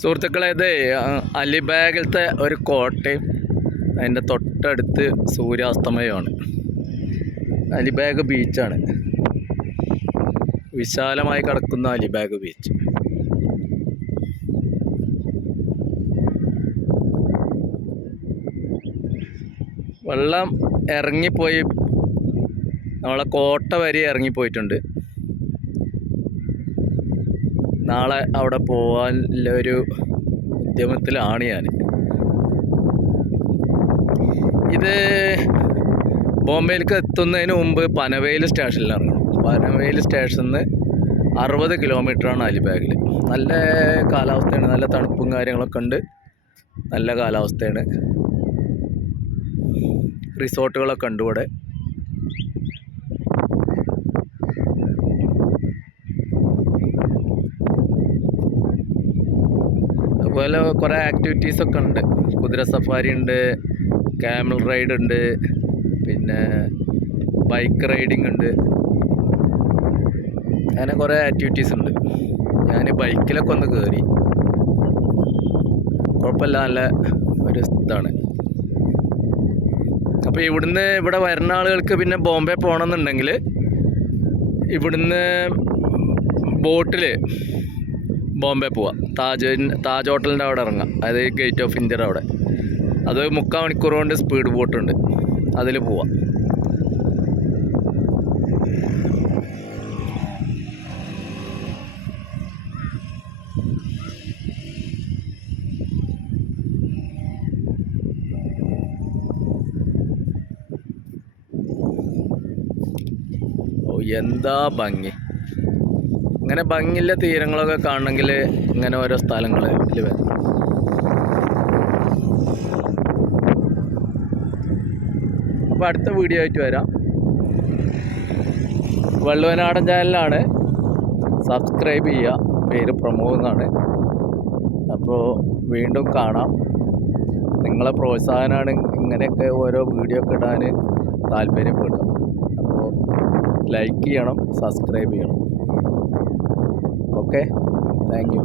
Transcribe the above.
സുഹൃത്തുക്കളെ, ഇത് അലിബാഗിലത്തെ ഒരു കോട്ടയും അതിൻ്റെ തൊട്ടടുത്ത് സൂര്യാസ്തമയമാണ്. അലിബാഗ് ബീച്ചാണ്, വിശാലമായി കിടക്കുന്ന അലിബാഗ് ബീച്ച്. വെള്ളം ഇറങ്ങിപ്പോയി, നമ്മളെ കോട്ട വരെ ഇറങ്ങിപ്പോയിട്ടുണ്ട്. നാളെ അവിടെ പോകാനുള്ള ഒരു ഉദ്യമത്തിലാണ് ഞാൻ. ഇത് ബോംബെയിലേക്ക് എത്തുന്നതിന് മുമ്പ് പനവേൽ സ്റ്റേഷനിൽ ഇറങ്ങണം. പനവേൽ സ്റ്റേഷനിൽ നിന്ന് 60 കിലോമീറ്ററാണ് അലിബാഗിൽ. നല്ല കാലാവസ്ഥയാണ്, നല്ല തണുപ്പും കാര്യങ്ങളൊക്കെ ഉണ്ട്, നല്ല കാലാവസ്ഥയാണ്. റിസോർട്ടുകളൊക്കെ ഉണ്ട് ഇവിടെ. അതുപോലെ കുറേ ആക്ടിവിറ്റീസൊക്കെ ഉണ്ട്. കുതിര സഫാരി ഉണ്ട്, ക്യാമൽ റൈഡ് ഉണ്ട്, പിന്നെ ബൈക്ക് റൈഡിങ് ഉണ്ട്. അങ്ങനെ കുറേ ആക്ടിവിറ്റീസ് ഉണ്ട്. ഞാൻ ബൈക്കിലൊക്കെ ഒന്ന് കയറി, കുഴപ്പമില്ല, നല്ല ഒരു ഇതാണ്. അപ്പോൾ ഇവിടെ വരുന്ന ആളുകൾക്ക് പിന്നെ ബോംബെ പോകണമെന്നുണ്ടെങ്കിൽ ഇവിടുന്ന് ബോട്ടിൽ ബോംബെ പോവാം. താജ് ഹോട്ടലിൻ്റെ അവിടെ ഇറങ്ങാം, അതായത് ഗേറ്റ് ഓഫ് ഇന്ത്യയുടെ അവിടെ. അത് 3/4 മണിക്കൂർ കൊണ്ട് സ്പീഡ് ബോട്ടുണ്ട്, അതിൽ പോവാം. ഓ, എന്താ ഭംഗി! ഇങ്ങനെ ഭംഗിയുള്ള തീരങ്ങളൊക്കെ കാണണമെങ്കിൽ ഇങ്ങനെ ഓരോ സ്ഥലങ്ങളിൽ വരും. അപ്പോൾ അടുത്ത വീഡിയോ ആയിട്ട് വരാം. വള്ളുവനാടൻ ചാനലാണ്, സബ്സ്ക്രൈബ് ചെയ്യുക. പേര് പ്രമോദ് എന്നാണ്. അപ്പോൾ വീണ്ടും കാണാം. നിങ്ങളെ പ്രോത്സാഹനമാണ് ഇങ്ങനെയൊക്കെ ഓരോ വീഡിയോ ഒക്കെ ഇടാൻ താല്പര്യപ്പെടുക. അപ്പോൾ ലൈക്ക് ചെയ്യണം, സബ്സ്ക്രൈബ് ചെയ്യണം. Okay, thank you.